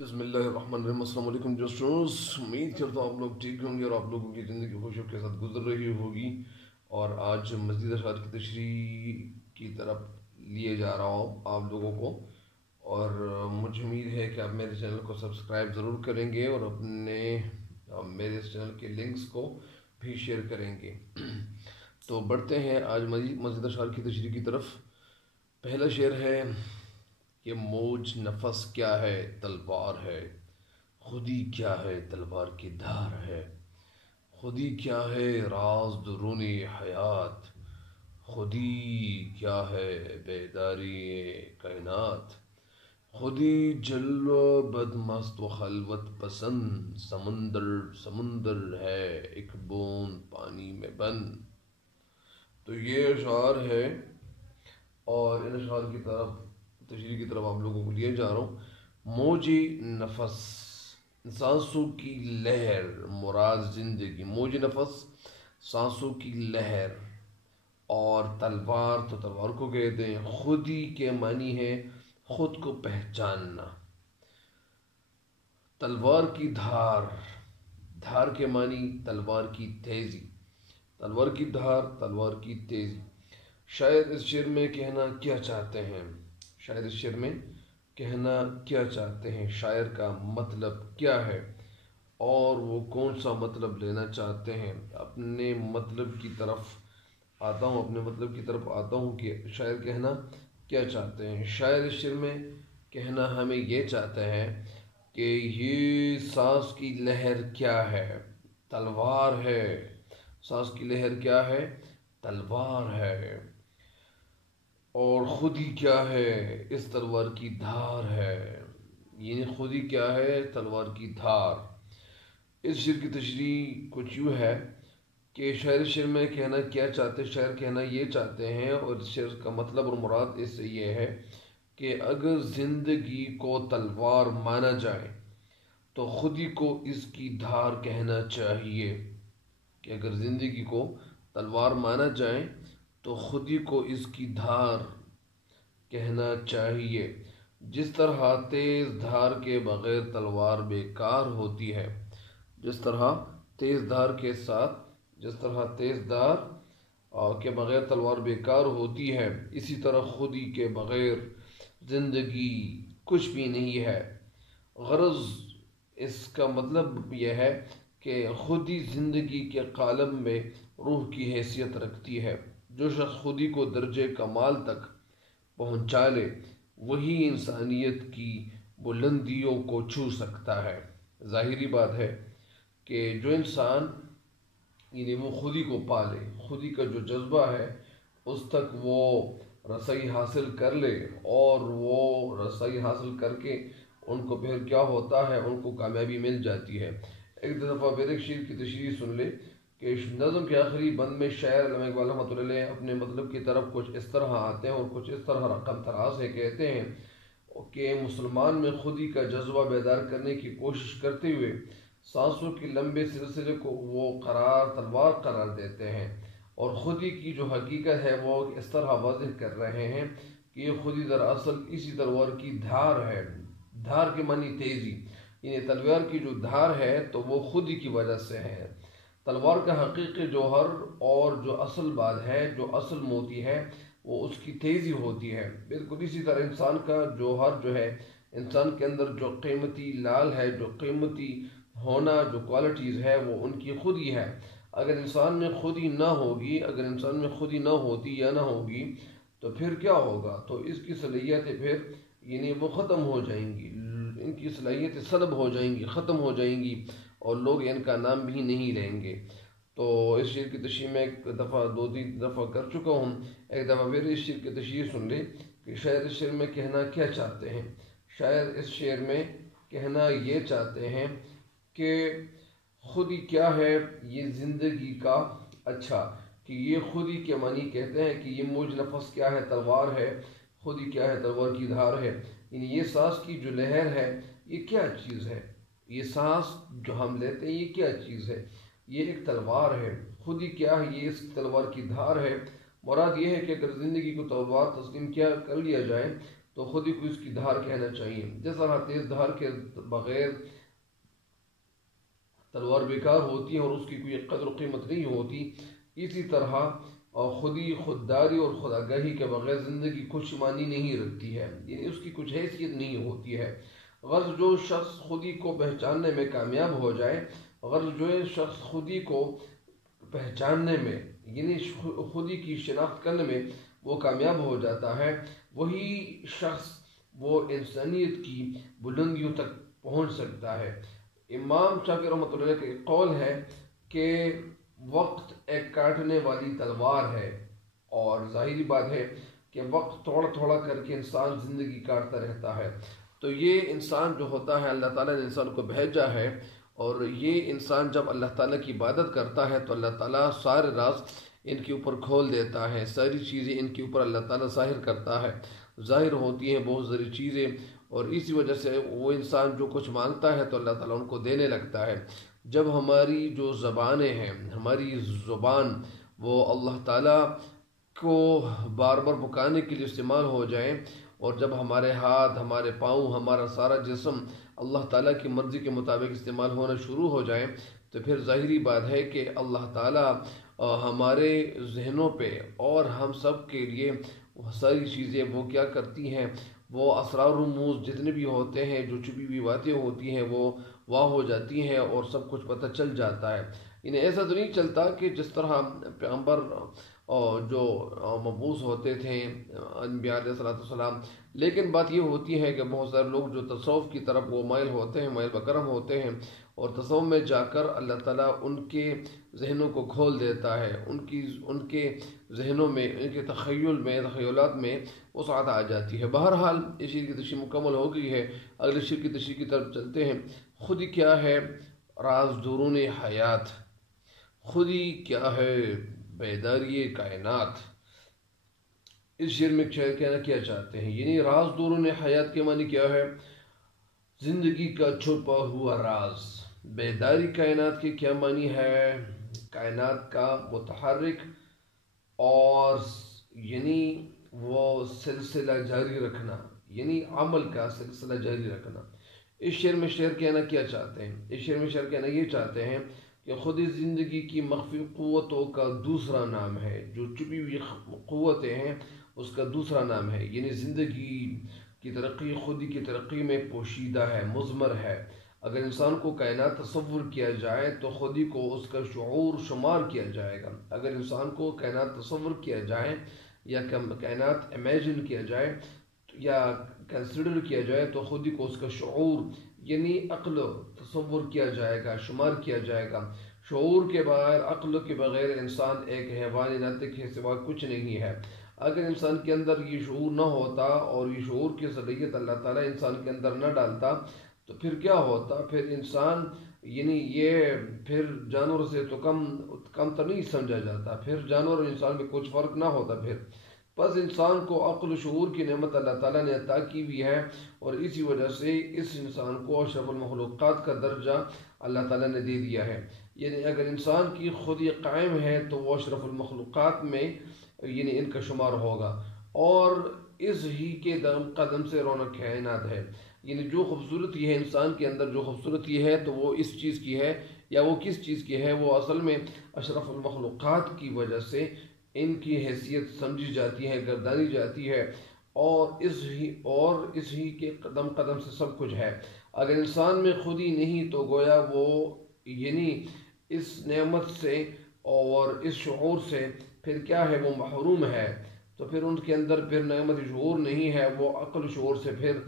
بسم اللہ الرحمن الرحیم۔ السلام علیکم دوستوز، امید کرتا ہوں آپ لوگ ٹھیک ہوں گے اور آپ لوگوں کی زندگی خوشیوں کے ساتھ گزر رہی ہوگی۔ اور آج مزید اشعار کی تشریح کی طرف لیے جا رہا ہوں آپ لوگوں کو، اور مجھے امید ہے کہ آپ میرے چینل کو سبسکرائب ضرور کریں گے اور اپنے میرے اس چینل کے لنکس کو بھی شیئر کریں گے۔ تو بڑھتے ہیں آج مزید اشعار کی تشریح کی طرف۔ پہلا شعر ہے کہ موج نفس کیا ہے تلوار ہے، خودی کیا ہے تلوار کی دھار ہے، خودی کیا ہے راز درون حیات، خودی کیا ہے بیداری کائنات، خودی جلوہ بد مست و خلوت پسند، سمندر سمندر ہے ایک بوند پانی میں بند۔ تو یہ اشعار ہے اور ان اشعار کی طرف تشریح کی طرف آپ لوگوں کو لیے جا رہا ہوں۔ موجی نفس، سانسوں کی لہر مراد زندگی، موج نفس سانسوں کی لہر، اور تلوار تو تلوار کو کہتے ہیں، خودی کے معنی ہے خود کو پہچاننا، تلوار کی دھار، دھار کے معنی تلوار کی تیزی، تلوار کی دھار تلوار کی تیزی۔ شاید اس شعر میں کہنا کیا چاہتے ہیں، شاید اس شعر میں کہنا کیا چاہتے ہیں، شاعر کا مطلب کیا ہے اور وہ کون سا مطلب لینا چاہتے ہیں۔ اپنے مطلب کی طرف آتا ہوں، اپنے مطلب کی طرف آتا ہوں کہ شاعر کہنا کیا چاہتے ہیں۔ شاعر اس شعر میں کہنا ہمیں یہ چاہتے ہیں کہ یہ سانس کی لہر کیا ہے، تلوار ہے، سانس کی لہر کیا ہے، تلوار ہے، اور خودی کیا ہے اس تلوار کی دھار ہے، یعنی خودی کیا ہے تلوار کی دھار۔ اس شعر کی تشریح کچھ یوں ہے کہ شاعر شعر میں کہنا کیا چاہتے، شاعر کہنا یہ چاہتے ہیں، اور اس شعر کا مطلب اور مراد اس سے یہ ہے کہ اگر زندگی کو تلوار مانا جائے تو خودی کو اس کی دھار کہنا چاہیے، کہ اگر زندگی کو تلوار مانا جائے تو خودی کو اس کی دھار کہنا چاہیے۔ جس طرح تیز دھار کے بغیر تلوار بیکار ہوتی ہے، جس طرح تیز دھار کے ساتھ، جس طرح تیز دھار کے بغیر تلوار بیکار ہوتی ہے، اسی طرح خودی کے بغیر زندگی کچھ بھی نہیں ہے۔ غرض اس کا مطلب یہ ہے کہ خودی زندگی کے قالب میں روح کی حیثیت رکھتی ہے۔ جو شخص خودی کو درجے کمال تک پہنچا لے وہی انسانیت کی بلندیوں کو چھو سکتا ہے۔ ظاہری بات ہے کہ جو انسان یعنی وہ خودی کو پالے، خودی کا جو جذبہ ہے اس تک وہ رسائی حاصل کر لے، اور وہ رسائی حاصل کر کے ان کو پھر کیا ہوتا ہے، ان کو کامیابی مل جاتی ہے۔ ایک دفعہ پھر ایک شعر کی تشریح سن لے کہ نظم کے آخری بند میں شاعر علامہ اقبال رحمۃ اللہ علیہ اپنے مطلب کی طرف کچھ اس طرح آتے ہیں اور کچھ اس طرح رقم تراز سے کہتے ہیں کہ مسلمان میں خودی کا جذبہ بیدار کرنے کی کوشش کرتے ہوئے سانسوں کے لمبے سلسلے کو وہ تلوار قرار دیتے ہیں، اور خودی کی جو حقیقت ہے وہ اس طرح واضح کر رہے ہیں کہ یہ خودی دراصل اسی تلوار کی دھار ہے۔ دھار کے معنی تیزی، یعنی تلوار کی جو دھار ہے تو وہ خودی کی وجہ سے ہے۔ تلوار کا حقیقی جوہر اور جو اصل بات ہے، جو اصل موتی ہے، وہ اس کی تیزی ہوتی ہے۔ بالکل اسی طرح انسان کا جوہر جو ہے، انسان کے اندر جو قیمتی لال ہے، جو قیمتی ہونا، جو کوالٹیز ہے، وہ ان کی خودی ہے۔ اگر انسان میں خودی نہ ہوگی، اگر انسان میں خودی نہ ہوتی یا نہ ہوگی تو پھر کیا ہوگا؟ تو اس کی صلاحیتیں پھر یعنی وہ ختم ہو جائیں گی، ان کی صلاحیتیں سلب ہو جائیں گی، ختم ہو جائیں گی، اور لوگ ان کا نام بھی نہیں لیں گے۔ تو اس شعر کی تشریح میں ایک دفعہ دو تین دفعہ کر چکا ہوں، ایک دفعہ پھر اس شعر کی تشریح سن لے کہ شاعر اس شعر میں کہنا کیا چاہتے ہیں۔ شاعر اس شعر میں کہنا یہ چاہتے ہیں کہ خودی کیا ہے یہ زندگی کا، اچھا کہ یہ خودی کے معنی کہتے ہیں کہ یہ موج نفس کیا ہے تلوار ہے، خودی کیا ہے تلوار کی دھار ہے، یعنی یہ سانس کی جو لہر ہے یہ کیا چیز ہے، یہ سانس جو ہم لیتے ہیں یہ کیا چیز ہے، یہ ایک تلوار ہے۔ خودی کیا ہے، یہ اس تلوار کی دھار ہے۔ مراد یہ ہے کہ اگر زندگی کو تلوار تسلیم کیا کر لیا جائے تو خود ہی کو اس کی دھار کہنا چاہیے۔ جس طرح تیز دھار کے بغیر تلوار بیکار ہوتی ہے اور اس کی کوئی قدر و قیمت نہیں ہوتی، اسی طرح خودی خودداری اور خودآگاہی کے بغیر زندگی کچھ معنی نہیں رکھتی ہے، یعنی اس کی کچھ حیثیت نہیں ہوتی ہے۔ غرض جو شخص خودی کو پہچاننے میں کامیاب ہو جائے، غرض جو شخص خودی کو پہچاننے میں یعنی خودی کی شناخت کرنے میں وہ کامیاب ہو جاتا ہے، وہی شخص وہ انسانیت کی بلندیوں تک پہنچ سکتا ہے۔ امام شافعی رحمۃ اللہ علیہ کا ایک قول ہے کہ وقت ایک کاٹنے والی تلوار ہے، اور ظاہری بات ہے کہ وقت تھوڑا تھوڑا کر کے انسان زندگی کاٹتا رہتا ہے۔ تو یہ انسان جو ہوتا ہے، اللہ تعالیٰ نے انسان کو بھیجا ہے، اور یہ انسان جب اللہ تعالیٰ کی عبادت کرتا ہے تو اللہ تعالیٰ سارے راز ان کے اوپر کھول دیتا ہے، ساری چیزیں ان کے اوپر اللہ تعالیٰ ظاہر کرتا ہے، ظاہر ہوتی ہیں بہت ساری چیزیں، اور اسی وجہ سے وہ انسان جو کچھ مانگتا ہے تو اللہ تعالیٰ ان کو دینے لگتا ہے۔ جب ہماری جو زبانیں ہیں، ہماری زبان وہ اللہ تعالیٰ کو بار بار پکارنے کے لیے استعمال ہو جائیں، اور جب ہمارے ہاتھ، ہمارے پاؤں، ہمارا سارا جسم اللہ تعالیٰ کی مرضی کے مطابق استعمال ہونا شروع ہو جائیں، تو پھر ظاہری بات ہے کہ اللہ تعالیٰ ہمارے ذہنوں پہ اور ہم سب کے لیے ساری چیزیں وہ کیا کرتی ہیں، وہ اسرار و رموز جتنے بھی ہوتے ہیں، جو چھپی ہوئی باتیں ہوتی ہیں وہ واہ ہو جاتی ہیں اور سب کچھ پتہ چل جاتا ہے۔ انہیں ایسا تو نہیں چلتا کہ جس طرح پیغمبر جو مبعوث ہوتے تھے انبیاء علیہ السلام، لیکن بات یہ ہوتی ہے کہ بہت سارے لوگ جو تصوف کی طرف وہ مائل ہوتے ہیں، مائل بکرم ہوتے ہیں، اور تصوف میں جا کر اللہ تعالیٰ ان کے ذہنوں کو کھول دیتا ہے، ان کے ذہنوں میں، ان کے تخیلات میں وسعت آ جاتی ہے۔ بہرحال اس شعر کی تشریح مکمل ہو گئی ہے، اگلے شعر کی تشریح کی طرف چلتے ہیں۔ خودی کیا ہے راز درون حیات، خودی کیا ہے بیداری کائنات۔ اس شعر میں شاعر کہنا کیا چاہتے ہیں، یعنی راز درون حیات کے معنی کیا ہے؟ زندگی کا چھپا ہوا راز۔ بیداری کائنات کے کیا معنی ہے؟ کائنات کا متحرک اور یعنی وہ سلسلہ جاری رکھنا، یعنی عمل کا سلسلہ جاری رکھنا۔ اس شعر میں شعر کہنا کیا چاہتے ہیں؟ اس شعر میں شعر کہنا یہ چاہتے ہیں کہ خود زندگی کی مخفی قوتوں کا دوسرا نام ہے، جو چھپی ہوئی قوتیں ہیں اس کا دوسرا نام ہے، یعنی زندگی کی ترقی خودی کی ترقی میں پوشیدہ ہے، مضمر ہے۔ اگر انسان کو کائنات تصور کیا جائے تو خودی کو اس کا شعور شمار کیا جائے گا۔ اگر انسان کو کائنات تصور کیا جائے یا کائنات امیجن کیا جائے یا کنسیڈر کیا جائے تو خودی کو اس کا شعور یعنی عقل تصور کیا جائے گا، شمار کیا جائے گا۔ شعور کے بغیر، عقل کے بغیر انسان ایک حیوان ناطق کے سوا کچھ نہیں ہے۔ اگر انسان کے اندر یہ شعور نہ ہوتا اور یہ شعور کی صلاحیت اللہ تعالیٰ انسان کے اندر نہ ڈالتا تو پھر کیا ہوتا؟ پھر انسان یعنی یہ پھر جانور سے تو کم تر نہیں سمجھا جاتا، پھر جانور اور انسان میں کچھ فرق نہ ہوتا۔ پھر بس انسان کو عقل و شعور کی نعمت اللہ تعالیٰ نے عطا کی ہوئی ہے، اور اسی وجہ سے اس انسان کو اشرف المخلوقات کا درجہ اللہ تعالیٰ نے دے دیا ہے۔ یعنی اگر انسان کی خود یہ قائم ہے تو وہ اشرف المخلوقات میں یعنی ان کا شمار ہوگا، اور اس ہی کے قدم سے رونق کائنات ہے۔ یعنی جو خوبصورتی ہے انسان کے اندر، جو خوبصورتی ہے تو وہ اس چیز کی ہے، یا وہ کس چیز کی ہے؟ وہ اصل میں اشرف المخلوقات کی وجہ سے ان کی حیثیت سمجھی جاتی ہے، گردانی جاتی ہے، اور اس ہی کے قدم قدم سے سب کچھ ہے۔ اگر انسان میں خود ہی نہیں تو گویا وہ یعنی اس نعمت سے اور اس شعور سے پھر کیا ہے؟ وہ محروم ہے۔ تو پھر ان کے اندر پھر نعمت شعور نہیں ہے، وہ عقل شعور سے پھر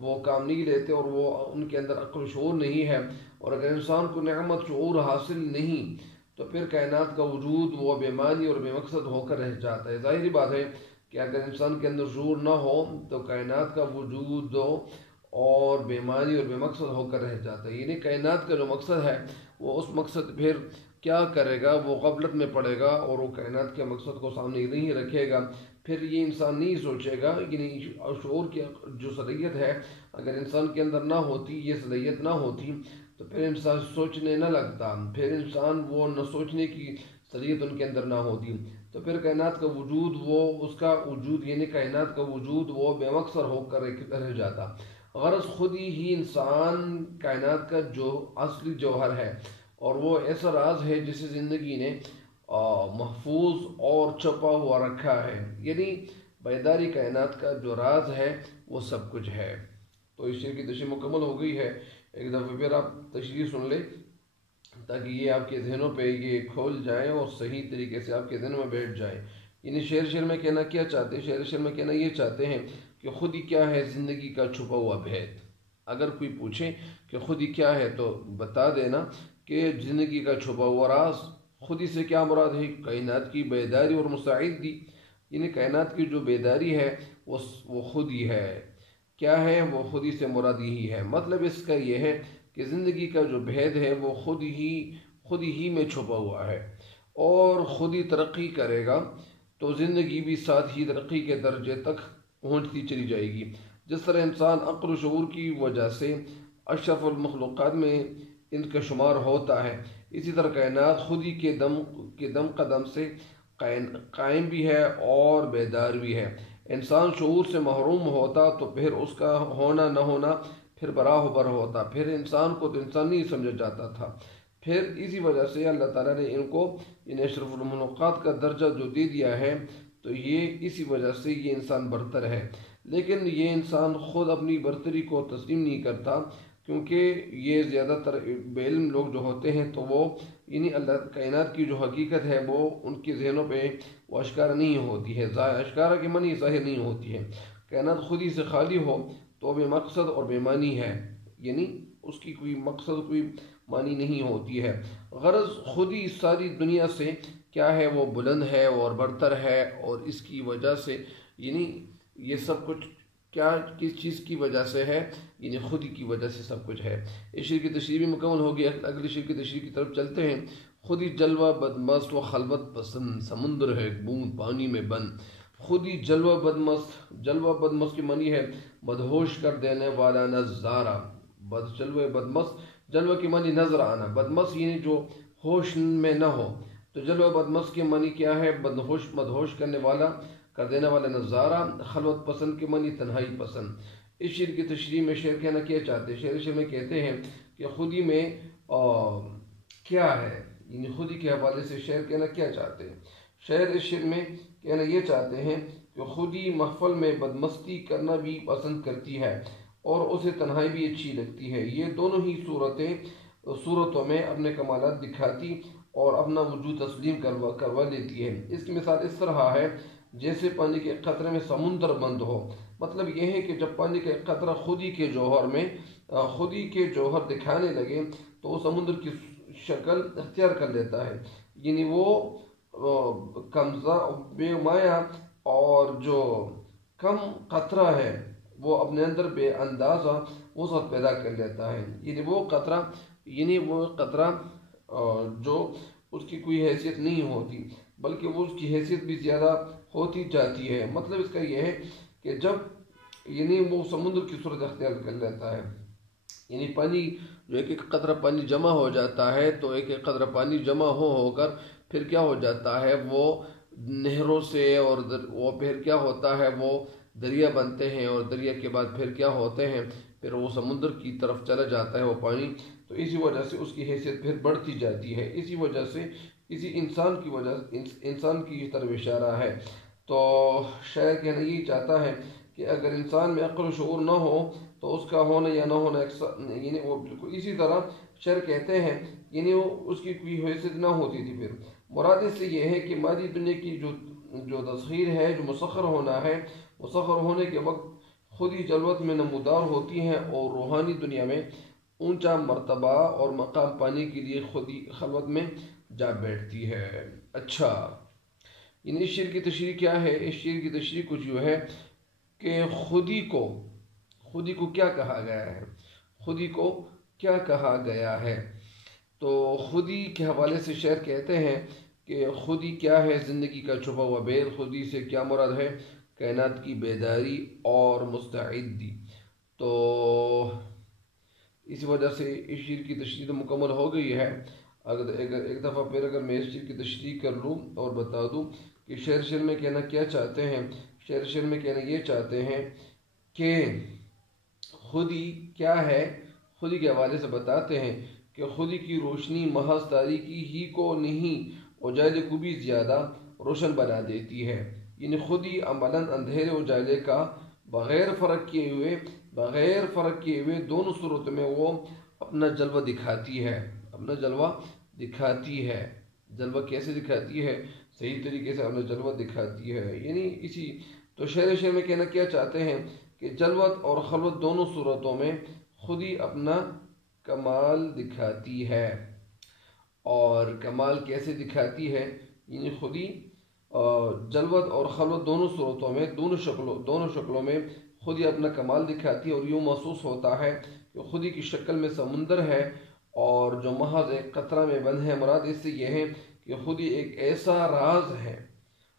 وہ کام نہیں لیتے، اور وہ ان کے اندر عقل شعور نہیں ہے۔ اور اگر انسان کو نعمت شعور حاصل نہیں تو پھر کائنات کا وجود وہ بے معنی اور بے مقصد ہو کر رہ جاتا ہے۔ ظاہری بات ہے کہ اگر انسان کے اندر شعور نہ ہو تو کائنات کا وجود اور بے معنی اور بے مقصد ہو کر رہ جاتا ہے۔ یعنی کائنات کا جو مقصد ہے وہ اس مقصد پھر کیا کرے گا؟ وہ غفلت میں پڑے گا، اور وہ کائنات کے مقصد کو سامنے نہیں رکھے گا۔ پھر یہ انسان نہیں سوچے گا، یعنی شعور کی جو صلاحیت ہے اگر انسان کے اندر نہ ہوتی، یہ صلاحیت نہ ہوتی تو پھر انسان سوچنے نہ لگتا، پھر انسان وہ نہ سوچنے کی صلاحیت ان کے اندر نہ ہوتی۔ تو پھر کائنات کا وجود وہ اس کا وجود یعنی کائنات کا وجود وہ بے مقصر ہو کر رہ جاتا۔ غرض خود ہی انسان کائنات کا جو اصلی جوہر ہے، اور وہ ایسا راز ہے جسے زندگی نے محفوظ اور چھپا ہوا رکھا ہے، یعنی بیداری کائنات کا جو راز ہے وہ سب کچھ ہے۔ تو اس شعر کی تشریح مکمل ہو گئی ہے، ایک دفعہ پھر آپ تشریح سن لیں تاکہ یہ آپ کے ذہنوں پہ یہ کھول جائیں اور صحیح طریقے سے آپ کے ذہنوں میں بیٹھ جائیں۔ یعنی شعر میں کہنا کیا چاہتے ہیں؟ شعر میں کہنا یہ چاہتے ہیں کہ خود ہی کیا ہے زندگی کا چھپا ہوا بھید۔ اگر کوئی پوچھے کہ خود ہی کیا ہے تو بتا دینا کہ زندگی کا چھپا ہوا راز۔ خود ہی سے کیا مراد ہے؟ کائنات کی بیداری اور مستعدی، یعنی کائنات کی جو بیداری ہے وہ خود ہی ہے۔ کیا ہے؟ وہ خود ہی سے مراد یہی ہے۔ مطلب اس کا یہ ہے کہ زندگی کا جو بھید ہے وہ خود ہی میں چھپا ہوا ہے، اور خود ہی ترقی کرے گا تو زندگی بھی ساتھ ہی ترقی کے درجے تک پہنچتی چلی جائے گی۔ جس طرح انسان عقل و شعور کی وجہ سے اشرف المخلوقات میں ان کا شمار ہوتا ہے، اسی طرح کائنات خود ہی کے دم قدم سے قائم بھی ہے اور بیدار بھی ہے۔ انسان شعور سے محروم ہوتا تو پھر اس کا ہونا نہ ہونا پھر براہ بر ہوتا، پھر انسان کو تو انسان نہیں سمجھا جاتا تھا۔ پھر اسی وجہ سے اللہ تعالیٰ نے ان کو ان اشرف المخلوقات کا درجہ جو دے دیا ہے، تو یہ اسی وجہ سے یہ انسان برتر ہے۔ لیکن یہ انسان خود اپنی برتری کو تسلیم نہیں کرتا، کیونکہ یہ زیادہ تر بے علم لوگ جو ہوتے ہیں تو وہ یعنی اللہ کائنات کی جو حقیقت ہے وہ ان کے ذہنوں پہ وہ اشکار نہیں ہوتی ہے، اشکارہ کے معنی ظاہر نہیں ہوتی ہے۔ کائنات خود ہی سے خالی ہو تو بے مقصد اور بے معنی ہے، یعنی اس کی کوئی مقصد کوئی معنی نہیں ہوتی ہے۔ غرض خود ہی ساری دنیا سے کیا ہے وہ بلند ہے اور برتر ہے، اور اس کی وجہ سے یعنی یہ سب کچھ کیا کس چیز کی وجہ سے ہے؟ یعنی خود ہی کی وجہ سے سب کچھ ہے۔ اس شعر کی تشریح بھی مکمل ہوگی، اگلی شعر کی تشریح کی طرف چلتے ہیں۔ خود ہی جلوہ بدمست و خلوت پسند، سمندر ہے بوند پانی میں بند۔ خود ہی جلوہ بدمست کی معنی ہے مدہوش کر دینے والا نظارہ۔ جلوہ کی معنی نظر آنا، بدمست یعنی جو ہوش میں نہ ہو، تو جلوہ بدمست کی معنی کیا ہے؟ مدہوش کرنے والا، کر دینے والا نظارہ۔ خلوت پسند کی معنی تنہائی پسند۔ اس شعر کی تشریح میں شعر کہنا کیا چاہتے ہیں؟ شعر میں کہتے ہیں کہ خود ہی میں کیا ہے، یعنی خود ہی کے حوالے سے شعر کہنا کیا چاہتے ہیں؟ اس شعر میں کہنا یہ چاہتے ہیں کہ خود ہی محفل میں بدمستی کرنا بھی پسند کرتی ہے اور اسے تنہائی بھی اچھی لگتی ہے۔ یہ دونوں ہی صورتوں میں اپنے کمالات دکھاتی اور اپنا وجود تسلیم کروا لیتی ہے۔ اس کی مثال اس طرح ہے جیسے پانی کے قطرے میں سمندر بند ہو۔ مطلب یہ ہے کہ جب پانی کا قطرہ خود ہی کے جوہر دکھانے لگے تو وہ سمندر کی شکل اختیار کر لیتا ہے، یعنی وہ بے مایہ اور جو کم قطرہ ہے وہ اپنے اندر بے اندازہ وسعت پیدا کر لیتا ہے، یعنی وہ قطرہ جو اس کی کوئی حیثیت نہیں ہوتی بلکہ وہ اس کی حیثیت بھی زیادہ ہوتی جاتی ہے۔ مطلب اس کا یہ ہے کہ جب یعنی وہ سمندر کی صورت اختیار کر لیتا ہے، یعنی پانی جو ایک قطرہ پانی جمع ہو جاتا ہے تو ایک قطرہ پانی جمع ہو کر پھر کیا ہو جاتا ہے، وہ نہروں سے اور وہ پھر کیا ہوتا ہے وہ دریا بنتے ہیں، اور دریا کے بعد پھر کیا ہوتے ہیں، پھر وہ سمندر کی طرف چلا جاتا ہے وہ پانی، تو اسی وجہ سے اس کی حیثیت پھر بڑھتی جاتی ہے۔ اسی وجہ سے انسان کی طرف اشارہ ہے۔ تو شاعر کہنا یہی چاہتا ہے کہ اگر انسان میں عقل و شعور نہ ہو تو اس کا ہونا یا نہ ہونا یعنی وہ بالکل اسی طرح شعر کہتے ہیں، یعنی وہ اس کی کوئی حیثیت نہ ہوتی تھی۔ پھر مراد اس سے یہ ہے کہ مادی دنیا کی جو تسخیر ہے، جو مسخر ہونا ہے، مسخر ہونے کے وقت خود ہی جلوت میں نمودار ہوتی ہیں اور روحانی دنیا میں اونچا مرتبہ اور مقام پانے کے لیے خود ہی خلوت میں جا بیٹھتی ہے۔ اچھا، یعنی اس شعر کی تشریح کیا ہے؟ اس شعر کی تشریح کچھ یوں ہے کہ خود ہی کو کیا کہا گیا ہے؟ خود ہی کو کیا کہا گیا ہے؟ تو خود ہی کے حوالے سے شعر کہتے ہیں کہ خود ہی کیا ہے زندگی کا چھپا ہوا بید۔ خود ہی سے کیا مراد ہے؟ کائنات کی بیداری اور مستعدی۔ تو اسی وجہ سے اس شعر کی تشریح تو مکمل ہو گئی ہے۔ اگر ایک دفعہ پھر اگر میں اس شعر کی تشریح کر لوں اور بتا دوں کہ شعر میں کہنا کیا چاہتے ہیں؟ شعر میں کہنا یہ چاہتے ہیں کہ خودی کیا ہے؟ خودی کے حوالے سے بتاتے ہیں کہ خودی کی روشنی محض تاریکی ہی کو نہیں اجالے کو بھی زیادہ روشن بنا دیتی ہے، یعنی خودی عملاً اندھیرے اجالے کا بغیر فرق کیے ہوئے دونوں صورتوں میں وہ اپنا جلوہ دکھاتی ہے، جلوہ کیسے دکھاتی ہے؟ صحیح طریقے سے اپنا جلوہ دکھاتی ہے، یعنی اسی تو شعر میں کہنا کیا چاہتے ہیں کہ جلوت اور خلوت دونوں صورتوں میں خودی اپنا کمال دکھاتی ہے۔ اور کمال کیسے دکھاتی ہے؟ یعنی خودی جلوت اور خلوت دونوں صورتوں میں دونوں شکلوں میں خودی اپنا کمال دکھاتی ہے، اور یوں محسوس ہوتا ہے کہ خودی کی شکل میں سمندر ہے اور جو محض ایک قطرہ میں بند ہے۔ مراد اس سے یہ ہے کہ خودی ایک ایسا راز ہے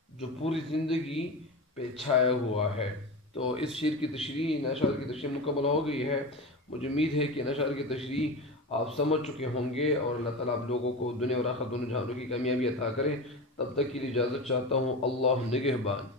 جو پوری زندگی پہ چھایا ہوا ہے۔ تو اس شعر کی تشریح، اشعار کی تشریح مکمل ہو گئی ہے۔ مجھے امید ہے کہ اشعار کی تشریح آپ سمجھ چکے ہوں گے، اور اللہ تعالیٰ آپ لوگوں کو دنیا اور آخرت دونوں جہانوں کی کامیابی عطا کرے۔ تب تک کے لیے اجازت چاہتا ہوں۔ اللہ نگہبان۔